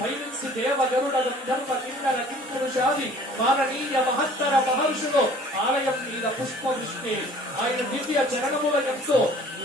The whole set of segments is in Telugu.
పైనుంచి దేవ గరుడ గంధర్వ కిన్నర కింపురుషాది మాననీయ మహత్తర మహర్షులు ఆలయం మీద పుష్పవృష్టి ఆయన దివ్య చరణముల ఎంతో.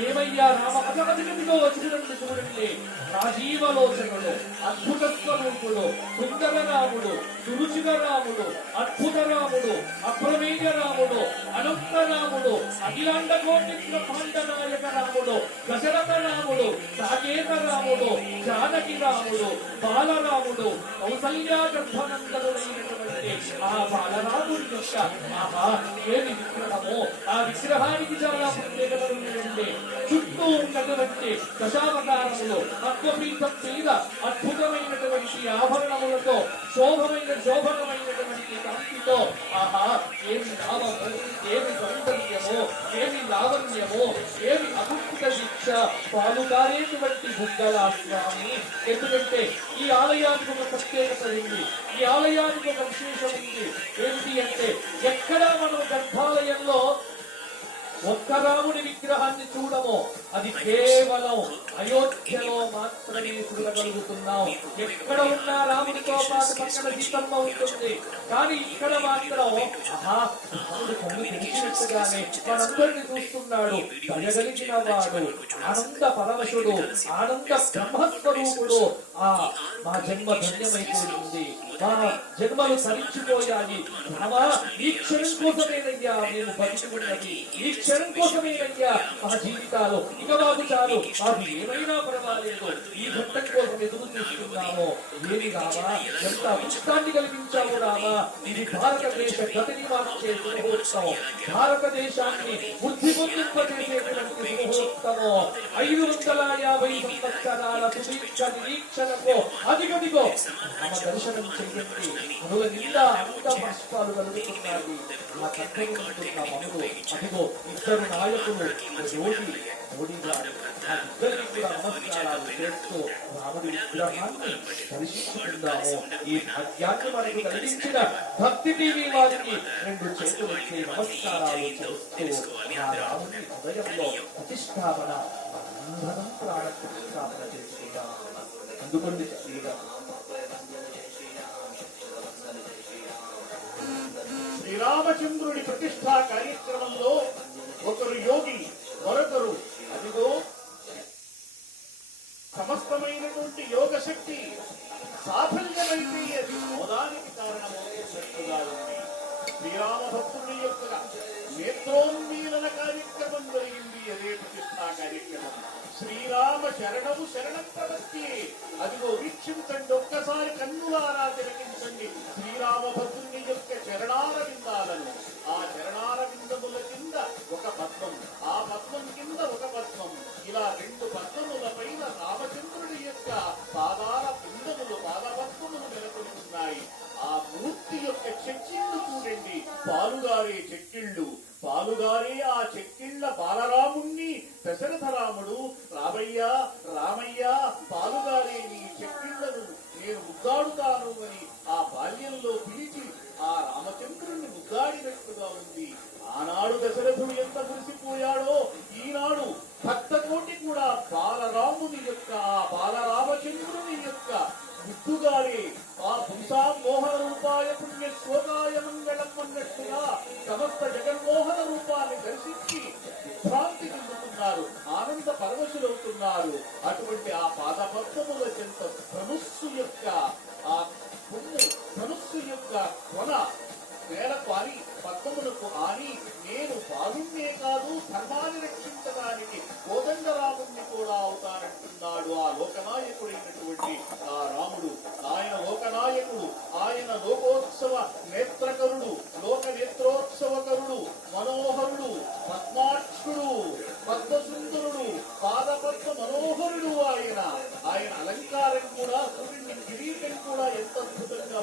ఏమయ్యా రామ అధిగతిలో వచ్చినట్టు చూడండి రాజీవలోచనుడు అద్భుత స్వరూపుడు సుందర రాముడు సురుచిర రాముడు అద్భుత రాముడు అప్రమేయ రాముడు అనంత రాముడు అఖిలాండ కోటి బ్రహ్మాండ నాయక రాముడు దశరథ రాముడు సాకేత రాముడు జానకి రాముడు బాలరాముడు కౌసల్యా గర్భనందనుడైనటువంటి ఆ బాలరాముడి యొక్క మహా ఏమి విగ్రహము ఆ విగ్రహానికి చాలా ప్రత్యేకత ఉన్నదండి చుట్టూ ఉన్నటువంటి దశావతారములు అత్వపీఠం మీద అద్భుతమైనటువంటి ఆభరణములతో శోభమైన శోభనమైనటువంటి కాంతితో ఆహా ఏమి లాభము ఏమి సౌందర్యము ఏమి లావణ్యము ఏమి అద్భుత శిక్ష పాలుగారేటువంటి బుగ్గల స్వామి ఎందుకంటే ఈ ఆలయానికి ఒక ప్రత్యేకత ఉంది. ఈ ఆలయానికి ఒక విశేషం ఉంది. ఏంటి అంటే ఎక్కడా మనం గర్భాలయంలో ఒక్క రాముడి విగ్రహాన్ని చూడము. అది కేవలం అయోధ్యలో మాత్రమే చూడగలుగుతున్నాం. ఎక్కడ ఉన్నా రాముడితో పాటు పక్కన సీతమ్మ ఉంటుంది. కానీ ఇక్కడ మాత్రం ఆహా రాముడు కన్ను తెరిచినట్టుగానే మనందరిని చూస్తున్నాడు. దయగలిగిన వాడు ఆనంద పరమశుడు ఆనంద బ్రహ్మస్వరూపుడు. ఆ మా జన్మ ధన్యమైపోయింది. మా జన్మలు సరించిపోయాయి. రామా ఈ క్షణం కోసమేనయ్యా మేము బతికున్నది ఈ క్షణం కోసమేనయ్యా మా జీవితాలు. ఇక మాకు చాలు. మాకు ఏమైనా పర్వాలేదు. ఈ ఘట్టం కోసం ఎదురు చూస్తున్నాము. ఏమి రామా ఎంత అదృష్టాన్ని కలిగించావు రామా? ఇది భారతదేశ గతిని మార్చే శుభోత్సవం భారతదేశాన్ని బుద్ధి పొందింపజేసేటువంటి శుభోత్సవం ఐదు వందల యాభై సంవత్సరాల సుదీక్ష నిరీక్షణకు అధిగదిగో రామ దర్శనం చెయ్యండి అనుల నిండా అంత పుష్పాలు కలుగుతున్నది మనులు అదిగో ఇద్దరు నాయకులు యోగి మోడీ గారు నమస్కారాలు చేస్తూ రాముడి విగ్రహాన్ని దర్శించుకుందాము ఈ భాగ్యాన్ని మనకు కలిగించిన భక్తి టీవీ వారికి రెండు చేతులు నమస్కారాలు చేస్తూ రాముడి హృదయంలో ప్రతిష్టాపన ప్రాణ ప్రతిష్టాపన చేసుకుందాం శ్రీరామచంద్రుడి ప్రతిష్టా కార్యక్రమంలో ఒకరు యోగి మరొకరు అదిగో సమస్తమైనటువంటి యోగ శక్తి సాఫల్యమైతే అది మోదానికి కారణమవుతున్నట్టుగా ఉంది. శ్రీరామ భక్తుడి యొక్క నేత్రోన్మీలన కార్యక్రమం జరిగింది అదే ప్రతిష్టా కార్యక్రమం శ్రీరామ శరణము శరణం ప్రవృత్తి అదిగో వీక్షించండి ఒక్కసారి కన్నులారా తిలకించండి శ్రీరామ భక్తుని యొక్క చరణాల విందాలను ఆ చరణాల విందముల కింద ఒక పద్మం ఆ పద్మం కింద ఒక పద్మం ఇలా రెండు పద్మముల పైన రామచంద్రుడి యొక్క పాదాల పాలుగారే చెక్కిళ్ళు. పాలుగారే ఆ చెక్కిళ్ళ బాలరాముణ్ణి. దశరథ రాముడు రామయ్య రామయ్య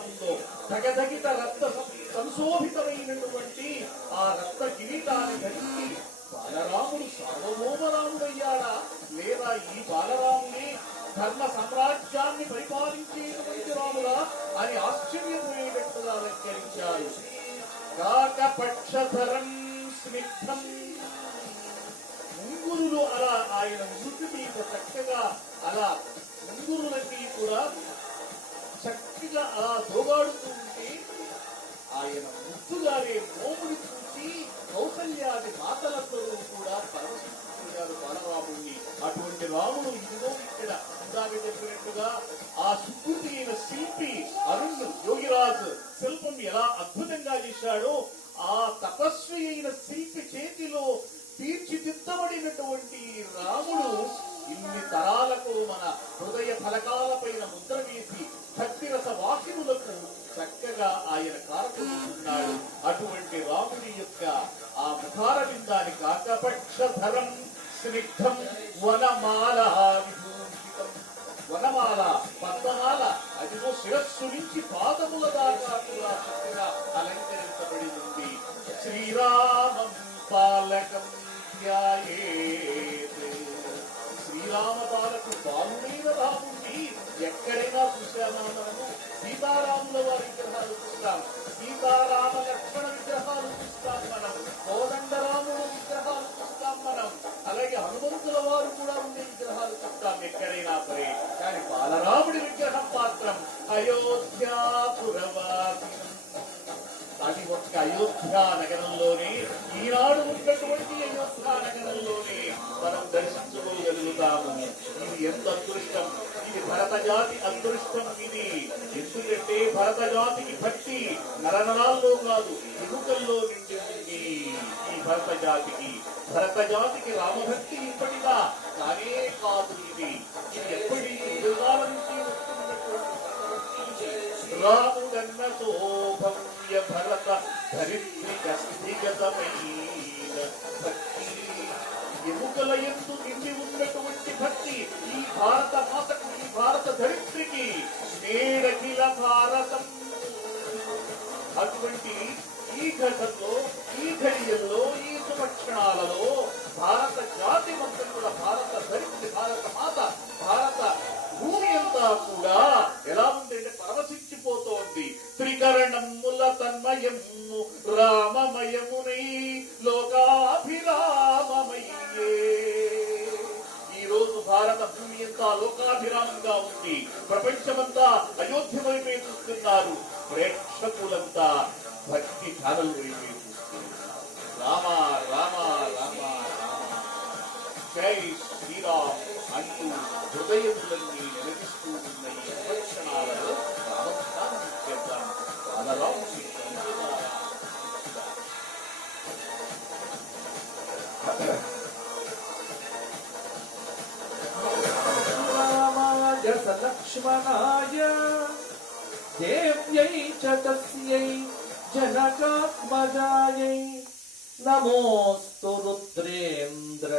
రక్తంతో తగదగిత రక్త సంశోభితమైనటువంటి ఆ రక్త కిరీటాన్ని ధరించి బాలరాముడు సార్వభౌమరాముడయ్యాడా? లేదా ఈ బాలరాముని ధర్మ సామ్రాజ్యాన్ని పరిపాలించేటువంటి రాములా అని ఆశ్చర్యపోయేటట్టుగా వ్యాఖ్యానించారు కాకపక్షధరం స్నిగ్ధం. ముంగురులు అలా ఆయన మృతి మీద చక్కగా అలా ముంగురులకి కూడా పక్కన అలా దోగాడుతూ ఉంటే ఆయన ముద్దుగారే మోముని చూసి కౌసల్యాది మాతలందరూ కూడా పరమశించారు బాలరాముడిని అటువంటి రాముడు ఇదిగో ఇక్కడ ఇందాక చెప్పినట్టుగా ఆ శుక్రు ఆ ముఖార బిందానికి స్నిగ్ధం వనమాల వనమాల పద్మమాల అదిగో శిరస్సు నుంచి పాదముల దాకా కూడా చక్కగా అలంకరించబడి ఉంది శ్రీరామం పాలకం శ్రీరామ పాలకు బాలుడైన రాముడిని ఎక్కడైనా చూశామా మనము? సీతారాముల వారి విగ్రహాలు చూస్తాం సీతారామ లక్ష్మణ విగ్రహం అలాగే వారు కూడా ఉండే విగ్రహాలు చూస్తాం ఎక్కడైనా సరే కానీ బాలరాముడి విగ్రహం మాత్రం అయోధ్యాపురవాసి అది ఒక్క అయోధ్య నగరంలోనే ఈనాడు ఉన్నటువంటి అయోధ్య నగరంలోనే మనం దర్శించుకోగలుగుతాము. ఇది ఎంత అదృష్టం? ఇది భరత జాతి అదృష్టం ఇది. ఎందుకంటే భరత జాతికి భక్తి నరనరాల్లో కాదు ఎముకల్లో నిండి ఉంది ఈ భరత జాతికి భరత జాతికి రామభక్తి ఇప్పటిదా కానే కాదు ఇది ఇది ఎప్పటి యుగాల నుంచి వస్తున్నటువంటి రాముడన్న శోభవ్య భరత ధరిత్రిక లోకాభిరామంగా ప్రపంచమంతా అయోధ్య వైపే చూస్తున్నారు. ప్రేక్షకులంతా భక్తి ఛానల్ వైపే రామాయ సలక్ష్మణాయ దేవ్యై చ తస్యై జనకాత్మజాయై నమోస్తు రుద్రేంద్ర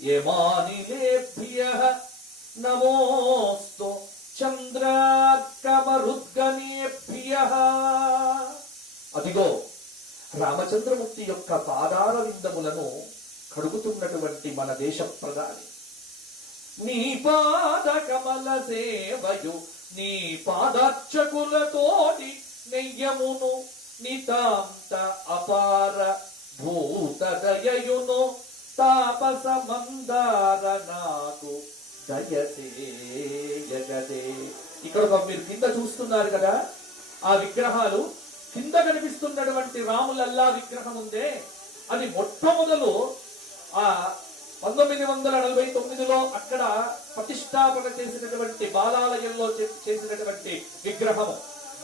యమానిలేభ్యః నమోస్తు చంద్రార్కమరుద్గణేభ్యః అదిగో రామచంద్రమూర్తి యొక్క పాదాల విందములను కడుగుతున్నటువంటి మన దేశ ప్రధాని నీ పాద కమల సేవయు నీ పాదర్చకులతోటి నెయ్యమును నితాంత అపార భూతదయయును తాపస మందార నాకు దయసేయగదే ఇక్కడ మీరు కింద చూస్తున్నారు కదా ఆ విగ్రహాలు కింద కనిపిస్తున్నటువంటి రాములల్లా విగ్రహం ఉందే అది మొట్టమొదలు ఆ పంతొమ్మిది వందల నలభై తొమ్మిదిలో అక్కడ ప్రతిష్టాపన చేసినటువంటి బాలాలయంలో చే- చేసినటువంటి విగ్రహము.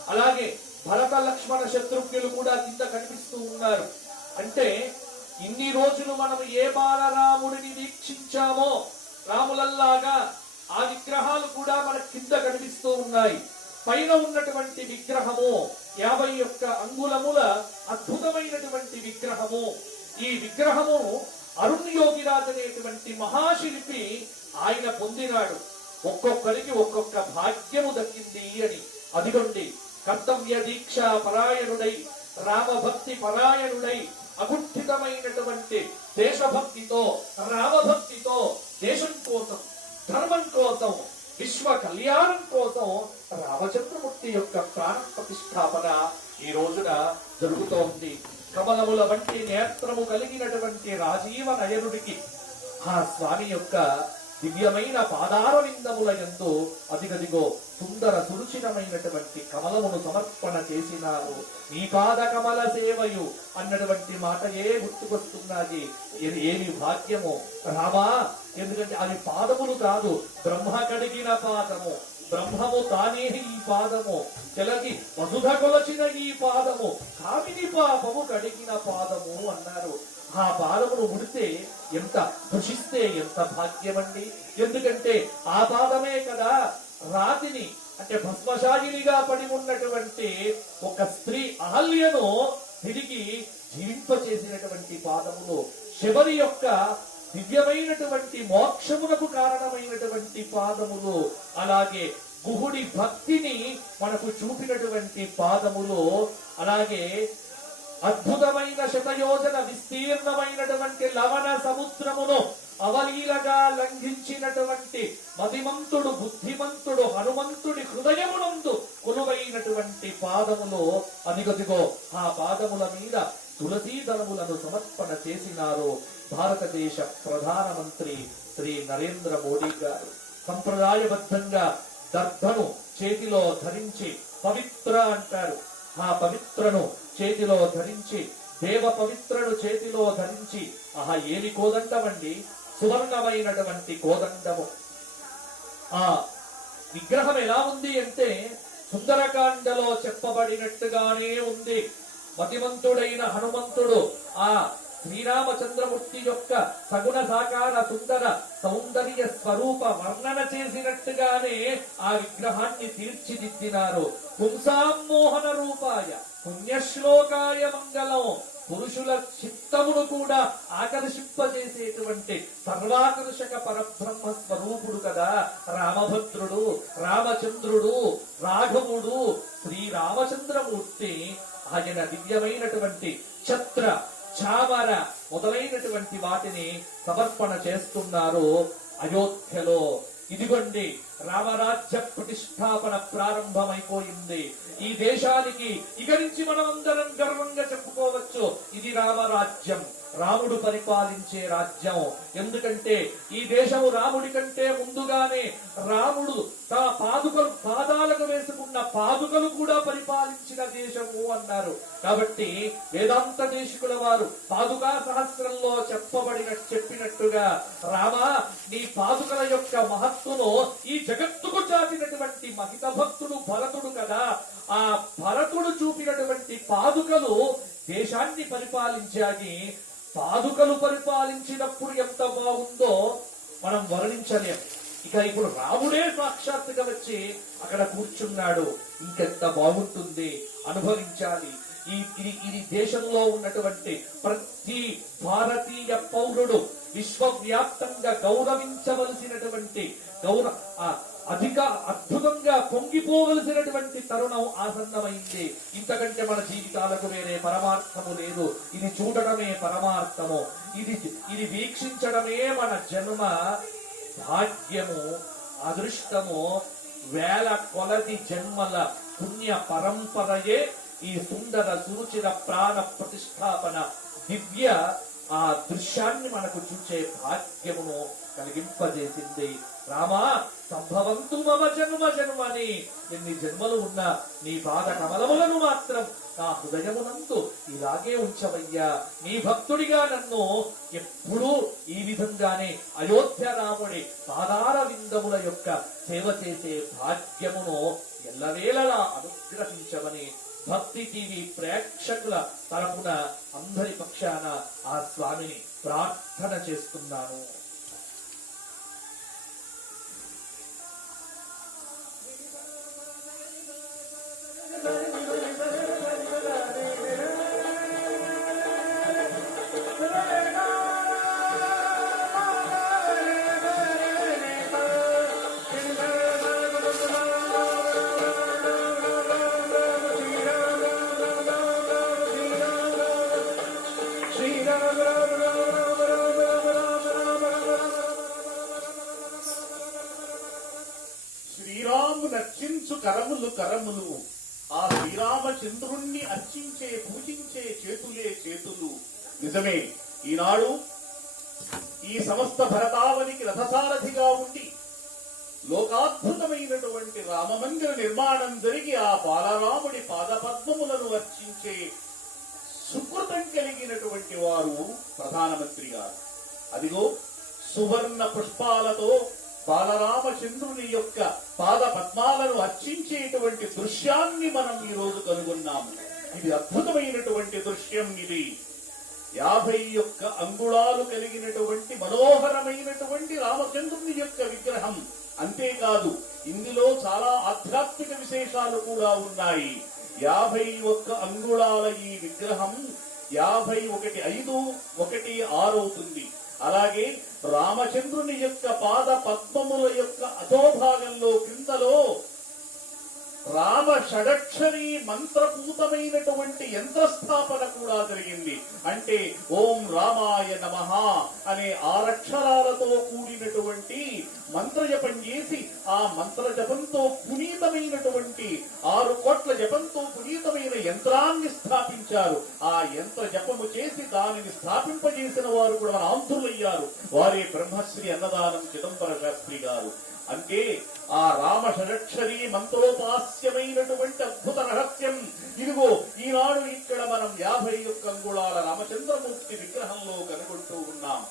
అలాగే భరత లక్ష్మణ శత్రుఘ్నులు కూడా కింద కనిపిస్తూ ఉన్నారు. అంటే ఇన్ని రోజులు మనం ఏ బాలరాముడిని వీక్షించామో రాములల్లాగా ఆ విగ్రహాలు కూడా మన కింద కనిపిస్తూ ఉన్నాయి. పైన ఉన్నటువంటి విగ్రహము యాభై ఒక్క అంగుళముల అద్భుతమైనటువంటి విగ్రహము. ఈ విగ్రహము అరుణ్ యోగిరాజ్ అనేటువంటి మహాశిల్పి ఆయన పొందినాడు. ఒక్కొక్కరికి ఒక్కొక్క భాగ్యము దక్కింది అని అదిగొండి. కర్తవ్య దీక్ష పరాయణుడై రామభక్తి పరాయణుడై అగుఠితమైనటువంటి దేశభక్తితో రామభక్తితో దేశం కోసం ధర్మం కోసం విశ్వ కళ్యాణం కోసం రామచంద్రమూర్తి యొక్క ప్రాణ ప్రతిష్టాపన కమలముల వంటి నేత్రము కలిగినటువంటి రాజీవ నయనుడికి ఆ స్వామి యొక్క దివ్యమైన పాదార విందముల ఎంతో అదిగదిగో సుందర సురుచితమైనటువంటి కమలమును సమర్పణ చేసినారు. నీ పాద కమల సేవయు అన్నటువంటి మాట ఏ గుర్తుకొస్తున్నది ఏమి భాగ్యము? రామా ఎందుకంటే అది పాదములు కాదు బ్రహ్మ కడిగిన పాదము. బ్రహ్మము తానే ఈ పాదము. చెలకి మధుధ కొలచిన ఈ పాదము. కామిని పాపము కడిగిన పాదము అన్నారు. ఆ పాదమును ముడితే ఎంత దృషిస్తే ఎంత భాగ్యమండి? ఎందుకంటే ఆ పాదమే కదా రాతిని అంటే భస్మశాయినిగా పడి ఉన్నటువంటి ఒక స్త్రీ అహల్యను తిరిగి జీవింపచేసినటువంటి పాదములు. శబరి యొక్క దివ్యమైనటువంటి మోక్షమునకు కారణమైనటువంటి పాదములు అలాగే గుహుడి భక్తిని మనకు చూపినటువంటి పాదములు అలాగే అద్భుతమైన శతయోజన విస్తీర్ణమైనటువంటి లవణ సముద్రమును అవలీలగా లంఘించినటువంటి మతిమంతుడు బుద్ధిమంతుడు హనుమంతుడి హృదయమునందు కొలువైనటువంటి పాదములు అదిగదిగో ఆ పాదముల మీద తులసీదళములను సమర్పణ చేసినారు. భారతదేశ ప్రధానమంత్రి శ్రీ నరేంద్ర మోడీ గారు సంప్రదాయబద్ధంగా దర్భను చేతిలో ధరించి పవిత్ర అంటారు. ఆ పవిత్రను చేతిలో ధరించి దేవ పవిత్రను చేతిలో ధరించి ఆహా ఏమి కోదండమండి? సువర్ణమైనటువంటి కోదండము. ఆ విగ్రహం ఎలా ఉంది అంటే సుందరకాండలో చెప్పబడినట్టుగానే ఉంది. మతిమంతుడైన హనుమంతుడు ఆ శ్రీరామచంద్రమూర్తి యొక్క సగుణ సాకార సుందర సౌందర్య స్వరూప వర్ణన చేసినట్టుగానే ఆ విగ్రహాన్ని తీర్చిదిద్దినారు. పుంసామోహన రూపాయ పుణ్యశ్లోకాయ మంగళం పురుషుల చిత్తమును కూడా ఆకర్షింపజేసేటువంటి సర్వాకర్షక పరబ్రహ్మ స్వరూపుడు కదా రామభద్రుడు రామచంద్రుడు రాఘవుడు. శ్రీరామచంద్రమూర్తి ఆయన దివ్యమైనటువంటి ఛత్ర చామర మొదలైనటువంటి వాటిని సమర్పణ చేస్తున్నారు అయోధ్యలో. ఇదిగోండి రామరాజ్య ప్రతిష్టాపన ప్రారంభమైపోయింది. ఈ దేశానికి ఇక నుంచి మనమందరం గర్వంగా చెప్పుకోవచ్చు. ఇది రామరాజ్యం. రాముడు పరిపాలించే రాజ్యం. ఎందుకంటే ఈ దేశము రాముడి కంటే ముందుగానే రాముడు తన పాదుకలు పాదాలకు వేసుకున్న పాదుకలు కూడా పరిపాలి దేశము కాబట్టి వేదాంత దేశికుల వారు పాదుకా సహస్రంలో చెప్పబడిన చెప్పినట్టుగా రామా నీ పాదుకల యొక్క మహత్తును ఈ జగత్తుకు చాపినటువంటి మహిత భక్తుడు భరతుడు కదా. ఆ భరతుడు చూపినటువంటి పాదుకలు దేశాన్ని పరిపాలించాగి పాదుకలు పరిపాలించినప్పుడు ఎంత బాగుందో మనం వర్ణించలేం. ఇక ఇప్పుడు రాముడే సాక్షాత్తుగా వచ్చి అక్కడ కూర్చున్నాడు. ఇంకెంత బాగుంటుంది? అనుభవించాలి. ఈ ఇది ఇది దేశంలో ఉన్నటువంటి ప్రతి భారతీయ పౌరుడు విశ్వవ్యాప్తంగా గౌరవించవలసినటువంటి గౌరవ అధిక అద్భుతంగా పొంగిపోవలసినటువంటి తరుణం ఆసన్నమైంది. ఇంతకంటే మన జీవితాలకు వేరే పరమార్థము లేదు. ఇది చూడడమే పరమార్థము. ఇది ఇది వీక్షించడమే మన జన్మ భాగ్యము అదృష్టము వేల కొలది జన్మల పుణ్య పరంపరయే ఈ సుందర సురుచిర ప్రాణ ప్రతిష్టాపన దివ్య ఆ దృశ్యాన్ని మనకు చూచే భాగ్యమును కలిగింపజేసింది. రామా సంభవంతు మమ జన్మ జన్మని ఎన్ని జన్మలు ఉన్న నీ పాద కమలములను మాత్రం నా హృదయమునందు ఇలాగే ఉంచవయ్యా. నీ భక్తుడిగా నన్ను ఎప్పుడూ ఈ విధంగానే అయోధ్య రాముడి పాదార విందముల యొక్క సేవ చేసే భాగ్యమును ఎల్లవేళలా అనుగ్రహించమని భక్తి టీవీ ప్రేక్షకుల తరపున అందరి పక్షాన ఆ స్వామిని ప్రార్థన చేస్తున్నాను. చంద్రుణ్ణి అర్చించే పూజించే చేతులే చేతులు. నిజమే ఈనాడు ఈ సమస్త భరతావనికి రథసారథిగా ఉండి లోకాద్భుతమైనటువంటి రామమందిర నిర్మాణం జరిగి ఆ బాలరాముడి పాదపద్మములను అర్చించే సుకృతం కలిగినటువంటి వారు ప్రధానమంత్రి గారు. అదిగో సువర్ణ పుష్పాలతో బాలరామచంద్రుని యొక్క పాద పద్మాలను అర్చించేటువంటి దృశ్యాన్ని మనం ఈ రోజు కనుగొన్నాము. ఇది అద్భుతమైనటువంటి దృశ్యం ఇది. యాభై యొక్క అంగుళాలు కలిగినటువంటి మనోహరమైనటువంటి రామచంద్రుని యొక్క విగ్రహం. అంతేకాదు ఇందులో చాలా ఆధ్యాత్మిక విశేషాలు కూడా ఉన్నాయి. యాభై ఒక్క అంగుళాల ఈ విగ్రహం యాభై ఒకటి ఐదు ఒకటి ఆరు అవుతుంది. అలాగే రామచంద్రుని యొక్క పాద పద్మముల యొక్క అధోభాగంలో క్రిందలో రామ షడక్షరి మంత్రపూతమైనటువంటి యంత్రస్థాపన కూడా జరిగింది. అంటే ఓం రామాయ నమ అనే ఆరక్షరాలతో కూడినటువంటి మంత్రజపం చేసి ఆ మంత్రజపంతో పునీతమైనటువంటి 那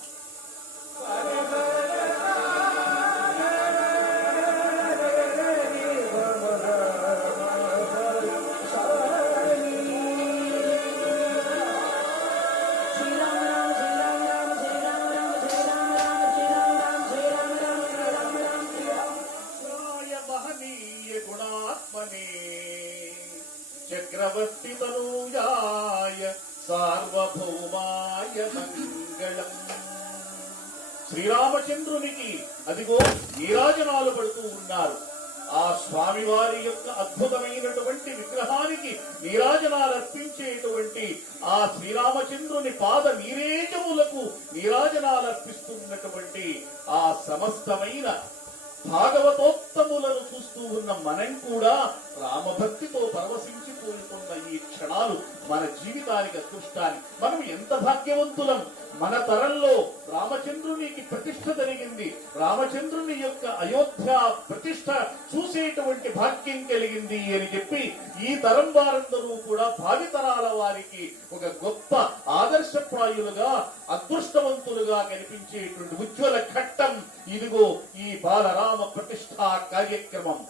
నీరాజనాలు అర్పించేటువంటి ఆ శ్రీరామచంద్రుని పాద నీరేజములకు నీరాజనాలు అర్పిస్తున్నటువంటి ఆ సమస్తమైన భాగవతోత్తములను చూస్తూ ఉన్న మనం కూడా రామభక్తితో పరవశించిపోతున్న ఈ క్షణాలు మన జీవితానికి అదృష్టాన్ని. మనం ఎంత భాగ్యవంతులం? మన తరంలో రామచంద్రునికి ప్రతిష్ట జరిగింది. రామచంద్రుని యొక్క అయోధ్య ప్రతిష్ట చూసేటువంటి భాగ్యం కలిగింది అని చెప్పి ఈ తరం వారందరూ కూడా భావితరాల వారికి ఒక గొప్ప ఆదర్శప్రాయులుగా అదృష్టవంతులుగా కనిపించేటువంటి ఉజ్వల ఘట్టం ఇదిగో ఈ బాలరామ ప్రతిష్ట కార్యక్రమం.